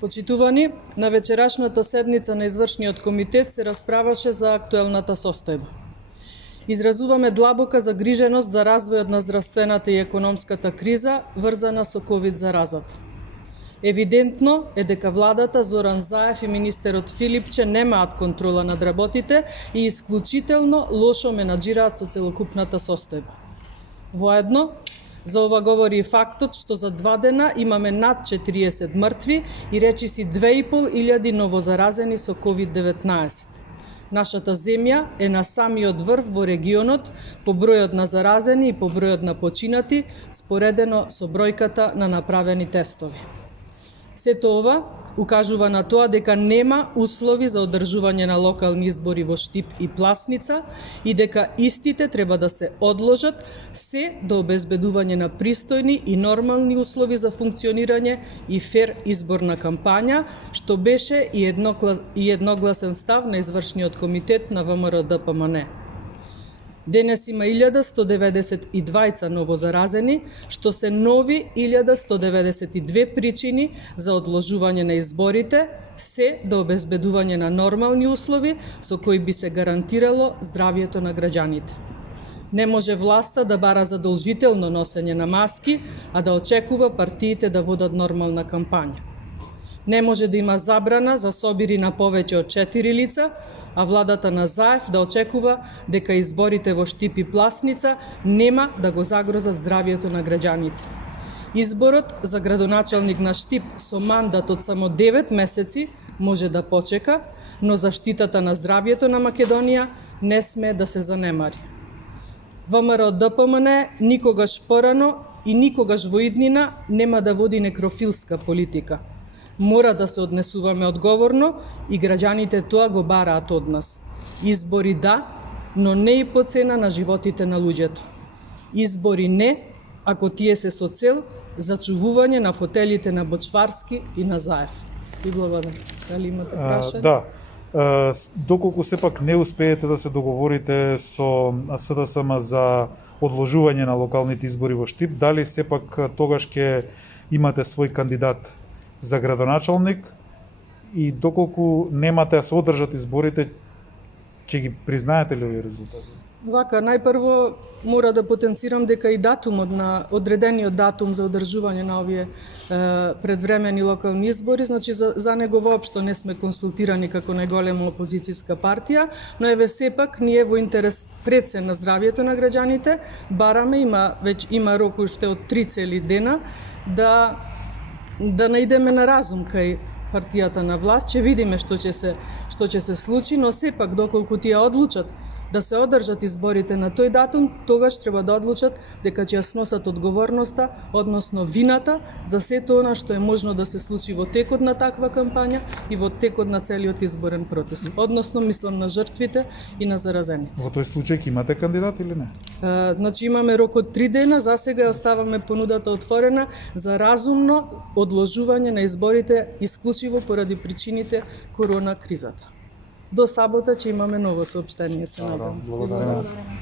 Почитувани, на вечерашната седница на извршниот комитет се расправаше за актуелната состојба. Изразуваме длабока загриженост за развојот на здравствената и економската криза врзана со ковид заразата. Евидентно е дека владата Зоран Заев и министерот Филипче немаат контрола над работите и исклучително лошо менаџираат со целокупната состојба. Воедно, за ова говори и фактот што за 2 дена имаме над 40 мртви и речиси 2500 новозаразени со COVID-19. Нашата земја е на самиот врв во регионот по бројот на заразени и по бројот на починати, споредено со бројката на направени тестови. Сето ова укажува на тоа дека нема услови за одржување на локални избори во Штип и Пласница и дека истите треба да се одложат се до обезбедување на пристојни и нормални услови за функционирање и фер изборна кампања, што беше и едногласен став на извршниот комитет на ВМРО-ДПМН. Денес има 1192 новозаразени, што се нови 1192 причини за одложување на изборите, се до обезбедување на нормални услови со кои би се гарантирало здравието на граѓаните. Не може власта да бара задолжително носење на маски, а да очекува партиите да водат нормална кампања. Не може да има забрана за собири на повеќе од 4 лица, а владата на Заев да очекува дека изборите во Штип и Пласница нема да го загрозат здравието на граѓаните. Изборот за градоначалник на Штип со мандат од само 9 месеци може да почека, но заштитата на здравието на Македонија не сме да се занемари. ВМРО-ДПМН никогаш порано и никогаш во иднина нема да води некрофилска политика. Мора да се однесуваме одговорно и граѓаните тоа го бараат од нас. Избори да, но не и по цена на животите на луѓето. Избори не, ако тие се со цел зачувување на фотелите на Бочварски и на Заев. Ви благодарам. Дали имате прашање? Да. Доколку сепак не успеете да се договорите со СДСМ за одложување на локалните избори во Штип, дали сепак тогаш ќе имате свој кандидат за градоначалник и доколку немате да се одржат изборите, ќе ги признаете ли овие резултати? Вака, најпрво мора да потенцирам дека и датумот на одредениот датум за одржување на овие предвремени локални избори, значи за него воопшто не сме консултирани како најголема опозицијска партија, но еве сепак ние во интерес пред се на здравието на граѓаните бараме, има рок уште од 3 цели дена да наидеме на разум кај партијата на власт, ќе видиме што ќе се случи, но сепак доколку тие одлучат да се одржат изборите на тој датум, тогаш треба да одлучат дека ќе ја сносат одговорноста, односно вината за сето она што е можно да се случи во текот на таква кампања и во текот на целиот изборен процес. Односно мислам на жртвите и на заразените. Во тој случај ќе имате кандидат или не? Значи имаме рок од 3 дена, за сега ја оставаме понудата отворена за разумно одложување на изборите исклучиво поради причините корона кризата. До сабота ќе имаме ново соопштение, се надам. Благодарам.